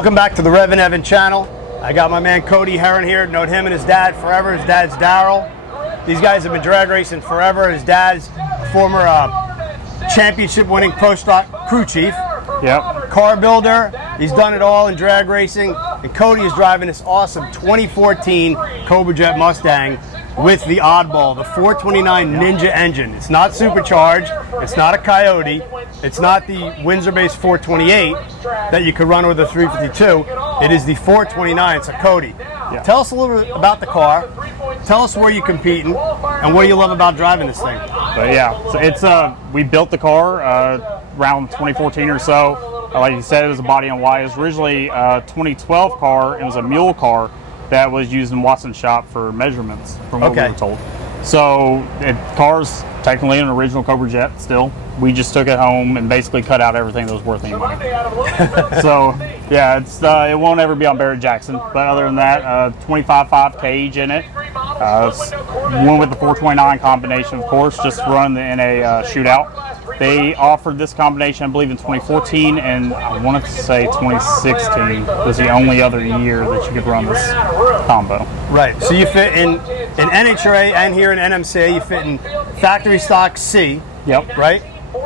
Welcome back to the Revan Evan channel. I got my man Cody Herron here. Known him and his dad forever. His dad's Darrel. These guys have been drag racing forever. His dad's former championship-winning pro stock crew chief. Yep. Car builder. He's done it all in drag racing. And Cody is driving this awesome 2014 Cobra Jet Mustang with the oddball, the 429 Ninja engine. It's not supercharged. It's not a Coyote. It's not the Windsor-based 428 that you could run with a 352. It is the 429. So Cody, tell us a little bit about the car. Tell us where you're competing and what do you love about driving this thing. But yeah, so it's we built the car around 2014 or so. Like you said, it was a body on Y. It was originally a 2012 car. It was a mule car that was used in Watson's shop for measurements, from what we were told. So the car's technically an original Cobra Jet still. We just took it home and basically cut out everything that was worth any money. So yeah, it's it won't ever be on Barrett Jackson. But other than that, 25.5 cage in it. One with the 429 combination, of course, just run in a shootout. They offered this combination, I believe, in 2014, and I wanted to say 2016 was the only other year that you could run this combo. Right. So you fit in NHRA and here in NMCA, you fit in factory stock C. Yep. Right?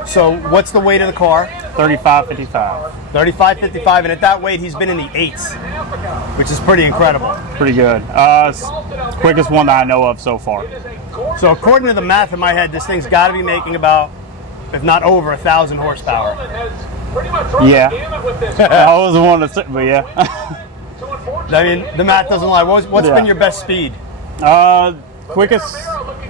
So what's the weight of the car? 35.55. 35.55, and at that weight, he's been in the 8s, which is pretty incredible. Pretty good. Quickest one that I know of so far. So according to the math in my head, this thing's got to be making about, if not over, 1,000 horsepower. Yeah. I was the one to say, but yeah. I mean, the math doesn't lie. What's been your best speed? Quickest,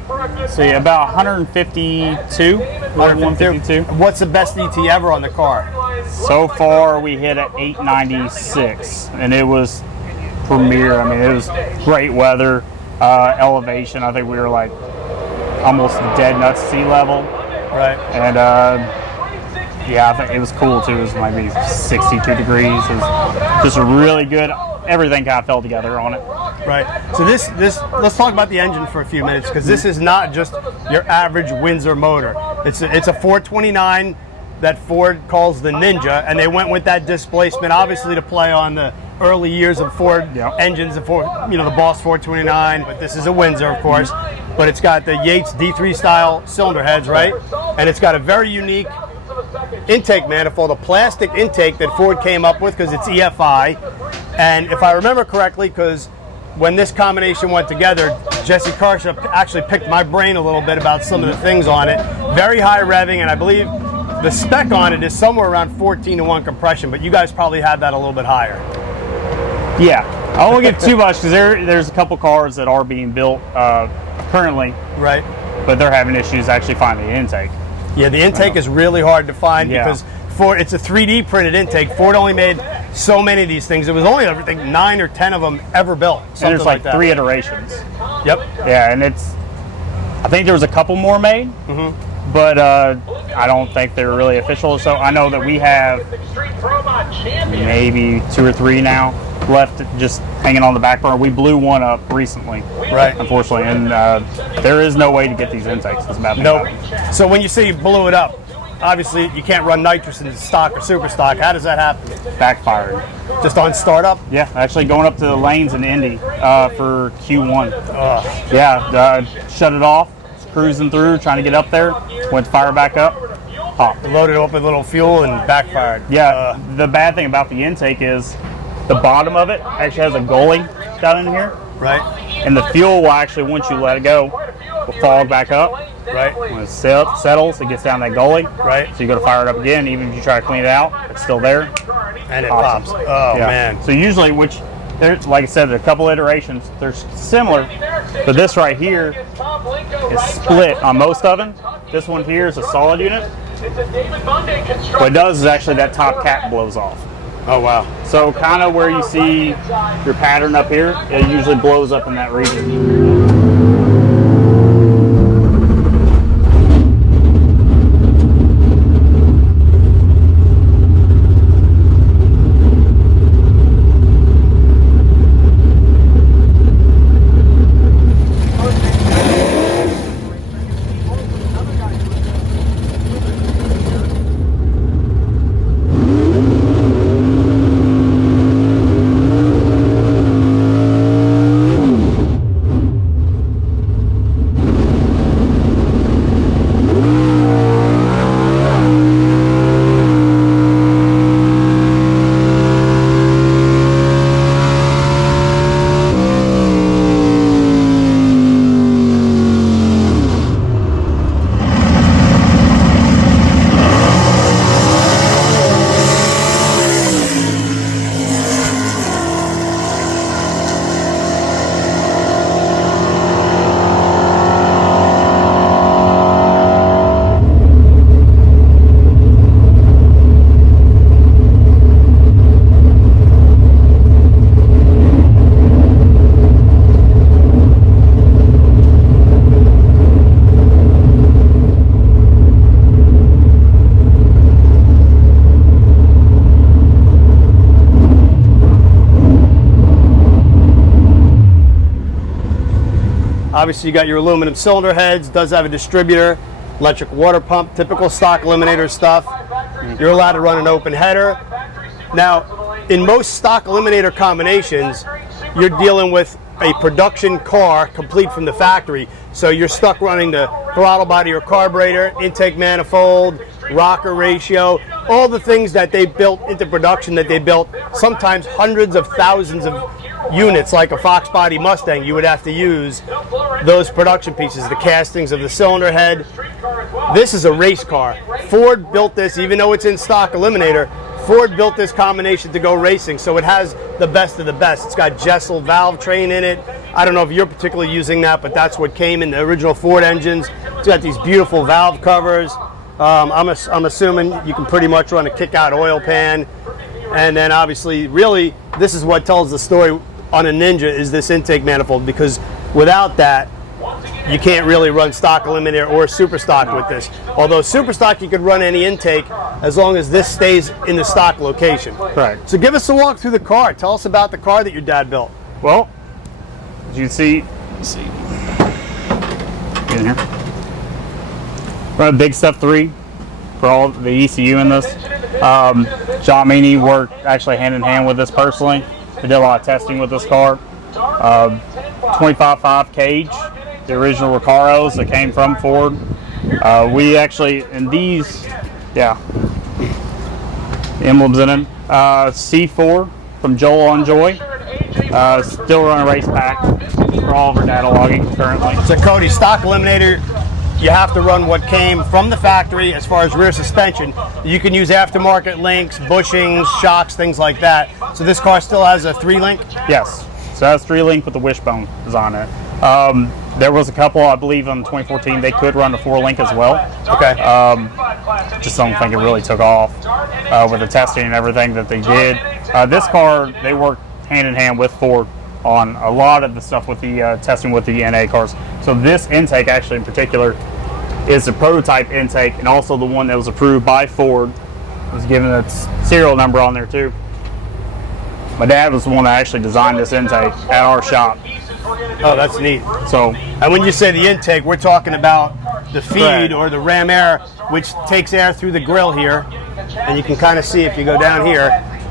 let's see, about 152. 152. What's the best ET ever on the car? So far, we hit at 896, and it was premier. I mean, it was great weather, elevation. I think we were like almost dead nuts sea level. Right. And yeah, I think it was cool too. It was maybe 62 degrees. It was just a really good, everything kind of fell together on it. Right. So let's talk about the engine for a few minutes, because this is not just your average Windsor motor. It's a 429 that Ford calls the Ninja, and they went with that displacement obviously to play on the early years of Ford engines, the Boss 429, but this is a Windsor, of course. But it's got the Yates D3 style cylinder heads, right? And it's got a very unique intake manifold, a plastic intake that Ford came up with because it's EFI. And if I remember correctly, because when this combination went together, Jesse Karsha actually picked my brain a little bit about some of the things on it. Very high revving, and I believe the spec on it is somewhere around 14-to-1 compression, but you guys probably have that a little bit higher. Yeah, I won't get too much because there's a couple cars that are being built currently. Right. But they're having issues actually finding the intake. Yeah, the intake is really hard to find because it's a 3D printed intake. Ford only made so many of these things. It was only, I think, 9 or 10 of them ever built. And there's like 3 iterations. Yep. Yeah, and I think there was a couple more made, but I don't think they're really official. So I know that we have maybe 2 or 3 now left just hanging on the back burner. We blew one up recently, right? Unfortunately, and there is no way to get these intakes. It's about nope. So when you say you blew it up, obviously you can't run nitrous in stock or super stock. How does that happen? Backfired. Just on startup? Yeah, actually going up to the lanes in Indy for Q1. Yeah, shut it off, cruising through, trying to get up there, went to fire back up, popped. Loaded up with a little fuel and backfired. Yeah, the bad thing about the intake is the bottom of it actually has a gully down in here. Right. And the fuel will actually, once you let it go, will fog back up. Right. When it settles, it gets down that gully. Right. So you go to fire it up again, even if you try to clean it out, it's still there. And it pops. Oh, man. So usually, there's, like I said, there are a couple iterations. They're similar, but this right here is split on most of them. This one here is a solid unit. What it does is actually that top cap blows off. Oh, wow. So kind of where you see your pattern up here, it usually blows up in that region. Obviously, you got your aluminum cylinder heads. Does have a distributor, electric water pump, typical stock Eliminator stuff. You're allowed to run an open header. Now, in most stock Eliminator combinations, you're dealing with a production car complete from the factory. So you're stuck running the throttle body or carburetor, intake manifold, rocker ratio, all the things that they built into production that they built sometimes hundreds of thousands of units, like a Fox body Mustang. You would have to use those production pieces, the castings of the cylinder head. This is a race car. Ford built this, even though it's in stock Eliminator. Ford built this combination to go racing, so it has the best of the best. It's got Jessel valve train in it. I don't know if you're particularly using that, but that's what came in the original Ford engines. It's got these beautiful valve covers. I'm assuming you can pretty much run a kick-out oil pan. And then obviously, really, this is what tells the story on a Ninja, is this intake manifold, because without that, you can't really run stock Eliminator or super stock with this. Although super stock, you could run any intake as long as this stays in the stock location. Right. So give us a walk through the car. Tell us about the car that your dad built. Well, as you see, let's see. Get in here. Run a Big Step 3 for all the ECU in this. John Meany worked actually hand in hand with this personally. We did a lot of testing with this car. 25.5 cage, the original Recaros that came from Ford. We actually, in these, yeah, the emblems in it. C4 from Joel on Joy. Still running a race pack for all of our data logging currently. So Cody, stock Eliminator, you have to run what came from the factory as far as rear suspension. You can use aftermarket links, bushings, shocks, things like that. So this car still has a 3-link? Yes. So that's 3-link with the wishbone is on it. There was a couple, I believe, on 2014 they could run a 4-link as well. Okay. Just don't think it really took off with the testing and everything that they did. This car, they worked hand in hand with Ford on a lot of the stuff with the testing with the NA cars. So this intake actually in particular is the prototype intake, and also the one that was approved by Ford. It was given its serial number on there too. My dad was the one that actually designed this intake at our shop. Oh, that's neat. So, and when you say the intake, we're talking about the feed, right, or the ram air, which takes air through the grill here. And you can kind of see, if you go down here,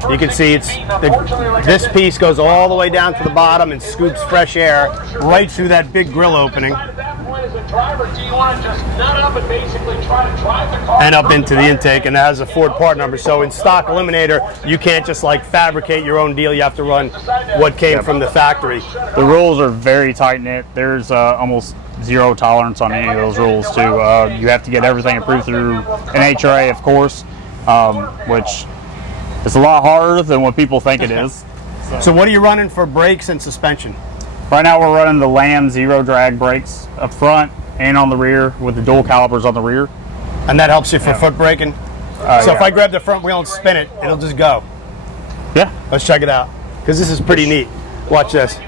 you can see this piece goes all the way down to the bottom and scoops fresh air right through that big grill opening and up into the intake, and it has a Ford part number. So in stock Eliminator, you can't just like fabricate your own deal. You have to run what came from the factory. The rules are very tight-knit. There's almost zero tolerance on any of those rules too. You have to get everything approved through an HRA, of course, which is a lot harder than what people think it is. So what are you running for brakes and suspension? Right now we're running the Lamb zero drag brakes up front and on the rear with the dual calipers on the rear. And that helps you for foot braking? So yeah. if I grab the front wheel and spin it, it'll just go. Yeah. Let's check it out, because this is pretty neat. Watch this.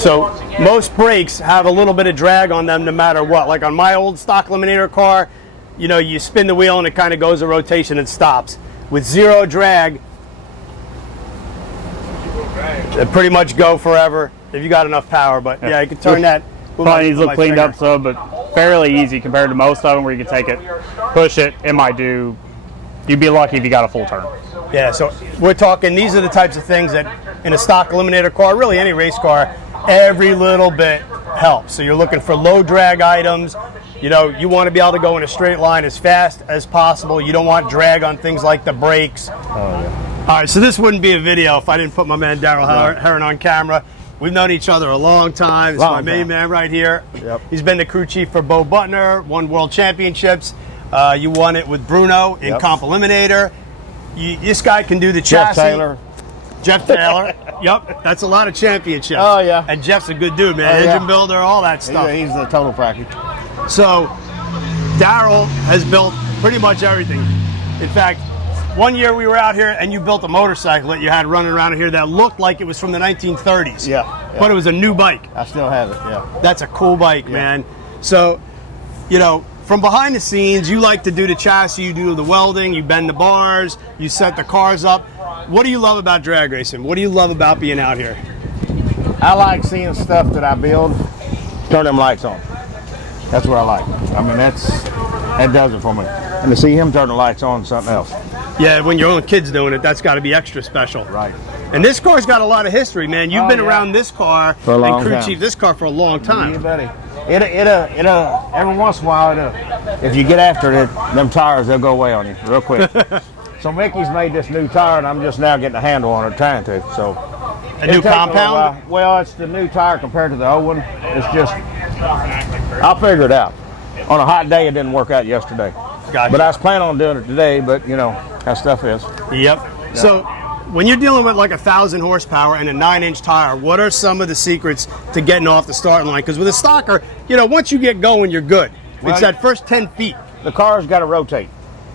So most brakes have a little bit of drag on them no matter what. Like on my old stock Eliminator car, you know, you spin the wheel and it kind of goes a rotation and stops. With zero drag, they pretty much go forever if you got enough power. But yeah, you can turn that. Probably needs a little cleaned up some, but fairly easy compared to most of them, where you can take it, push it. It might do. You'd be lucky if you got a full turn. Yeah, so we're talking, these are the types of things that in a stock Eliminator car, really any race car, every little bit helps. So you're looking for low drag items. You know, you want to be able to go in a straight line as fast as possible. You don't want drag on things like the brakes. Oh, yeah. All right, so this wouldn't be a video if I didn't put my man Darrel Herron on camera. We've known each other a long time. This is my main man right here. Yep. He's been the crew chief for Bo Butner, won world championships. You won it with Bruno in Comp Eliminator. This guy can do the chassis. Jeff Taylor. Yep, that's a lot of championships. Oh, yeah. And Jeff's a good dude, man. Engine builder, all that stuff. He's the total package. So Darrel has built pretty much everything. In fact, one year we were out here and you built a motorcycle that you had running around here that looked like it was from the 1930s. Yeah. But it was a new bike. I still have it, yeah. That's a cool bike, man. So, you know, from behind the scenes, you like to do the chassis, you do the welding, you bend the bars, you set the cars up. What do you love about drag racing? What do you love about being out here? I like seeing stuff that I build turn them lights on. That's what I like. I mean, that does it for me. And to see him turn the lights on is something else. Yeah, when your own kid's doing it, that's got to be extra special. Right. And this car's got a lot of history, man. You've been around this car for a long and crew time. chief this car for a long time. Yeah, buddy. Every once in a while, if you get after it, them tires, they'll go away on you real quick. So Mickey's made this new tire, and I'm just now getting a handle on it, trying to. So A new compound? Well, it's the new tire compared to the old one. It's just, I'll figure it out. On a hot day, it didn't work out yesterday. Gotcha. But I was planning on doing it today, but you know how stuff is. Yep. So when you're dealing with like 1,000 horsepower and a 9-inch tire, what are some of the secrets to getting off the starting line? Because with a stocker, you know, once you get going, you're good. Well, it's that first 10 feet. The car's got to rotate.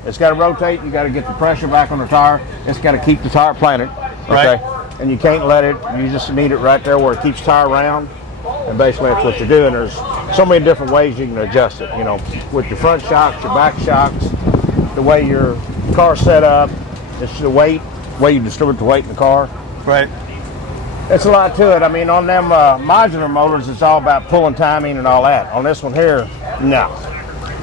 It's got to rotate. You got to get the pressure back on the tire. It's got to keep the tire planted. Okay. Right. And you can't let it. You just need it right there where it keeps the tire round. And basically, that's what you're doing. There's so many different ways you can adjust it. You know, with your front shocks, your back shocks, the way your car's set up, it's the way you distribute the weight in the car. Right. It's a lot to it. I mean, on them modular motors, it's all about pulling timing and all that. On this one here, no.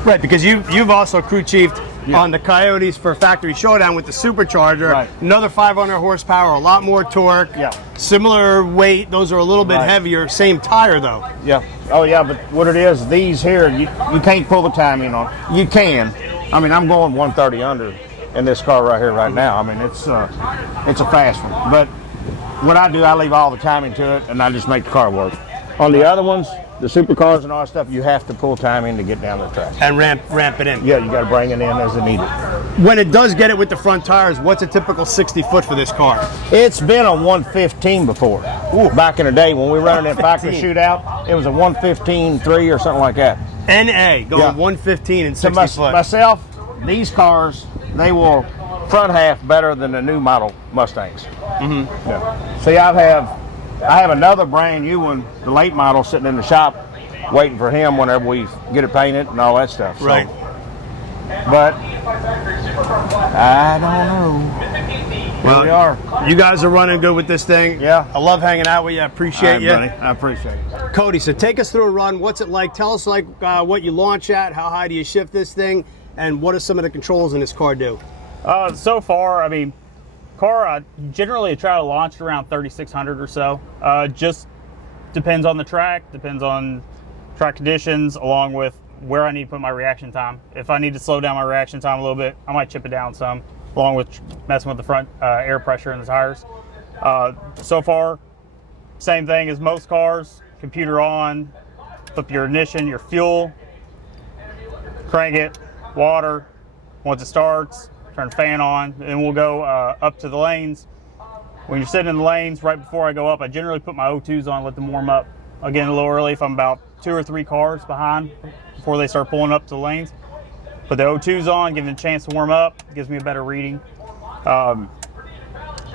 Right, because you've also crew chiefed on the Coyotes for Factory Showdown with the supercharger. Right. Another 500 horsepower, a lot more torque. Yeah. Similar weight. Those are a little bit Right. heavier. Same tire though. Yeah. Oh yeah, but what it is, these here, you can't pull the timing on. You can. I mean, I'm going 130 under in this car right here right now. I mean, it's a fast one. But what I do, I leave all the timing to it, and I just make the car work. On the other ones, the supercars and all that stuff, you have to pull timing to get down the track. And ramp it in. Yeah, you got to bring it in as it needed. When it does get it with the front tires, what's a typical 60 foot for this car? It's been a 115 before. Ooh. Back in the day when we ran that factory shootout, it was a 115.3 or something like that. NA going Yeah. 115 and 60 foot. Myself, these cars, they will front half better than the new model Mustangs. Mm-hmm. Yeah. See, I have another brand new one, the late model, sitting in the shop, waiting for him whenever we get it painted and all that stuff. So. Right. But I don't know. Well, we are. You guys are running good with this thing. Yeah. I love hanging out with you. I appreciate you. Buddy. I appreciate it. Cody, so take us through a run. What's it like? Tell us like what you launch at, how high do you shift this thing, and what do some of the controls in this car do? So far, I mean, car generally try to launch around 3,600 or so. Just depends on the track, depends on track conditions, along with where I need to put my reaction time. If I need to slow down my reaction time a little bit, I might chip it down some, along with messing with the front air pressure in the tires. So far, same thing as most cars, computer on, flip your ignition, your fuel, crank it, water. Once it starts, turn the fan on, and we'll go up to the lanes. When you're sitting in the lanes, right before I go up, I generally put my O2s on, let them warm up. Again, a little early if I'm about 2 or 3 cars behind before they start pulling up to the lanes. Put the O2s on, give them a chance to warm up, gives me a better reading.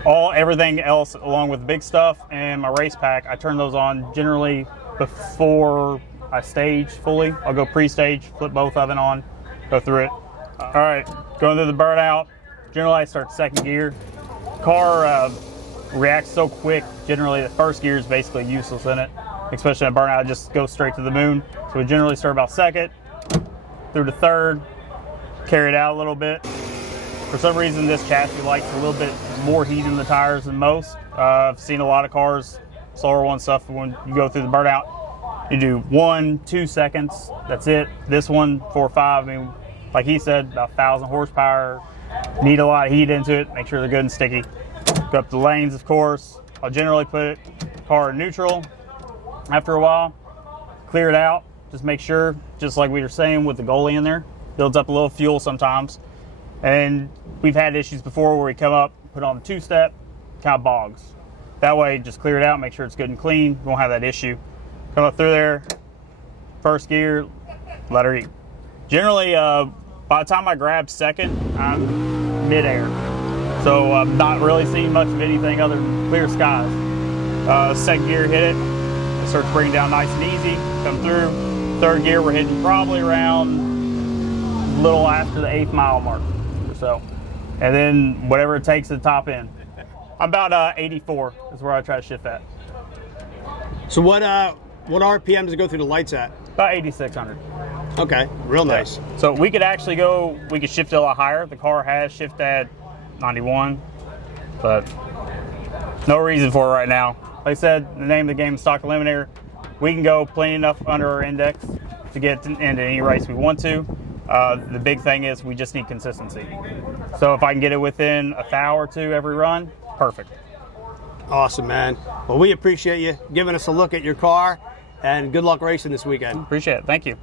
Everything else, along with the big stuff and my race pack, I turn those on generally before I stage fully. I'll go pre-stage, flip both of it on, go through it. All right, going through the burnout. Generally, I start second gear. Car reacts so quick. Generally, the first gear is basically useless in it, especially in burnout. I just go straight to the moon. So we generally start about second, through to third, carry it out a little bit. For some reason, this chassis likes a little bit more heat in the tires than most. I've seen a lot of cars, slower one stuff, when you go through the burnout, you do 1-2 seconds. That's it. This one, 4 or 5. I mean, like he said, about 1,000 horsepower, need a lot of heat into it, make sure they're good and sticky. Go up the lanes, of course. I'll generally put car in neutral. After a while, clear it out. Just make sure, just like we were saying with the goalie in there, builds up a little fuel sometimes. And we've had issues before where we come up, put on the 2-step, kind of bogs. That way, just clear it out, make sure it's good and clean. Won't have that issue. Come up through there, first gear, let her eat. Generally, by the time I grab second, I'm mid-air. So I'm not really seeing much of anything other than clear skies. Second gear, hit it. It starts bringing down nice and easy. Come through. Third gear, we're hitting probably around a little after the 8th mile mark or so. And then whatever it takes to the top end. I'm about 84 is where I try to shift at. So What RPM does it go through the lights at? About 8,600. Okay, real nice. So we could actually go, we could shift it a lot higher. The car has shifted at 91, but no reason for it right now. Like I said, the name of the game is Stock Eliminator. We can go plenty enough under our index to get into any race we want to. The big thing is we just need consistency. So if I can get it within a thou or two every run, perfect. Awesome, man. Well, we appreciate you giving us a look at your car, and good luck racing this weekend. Appreciate it. Thank you.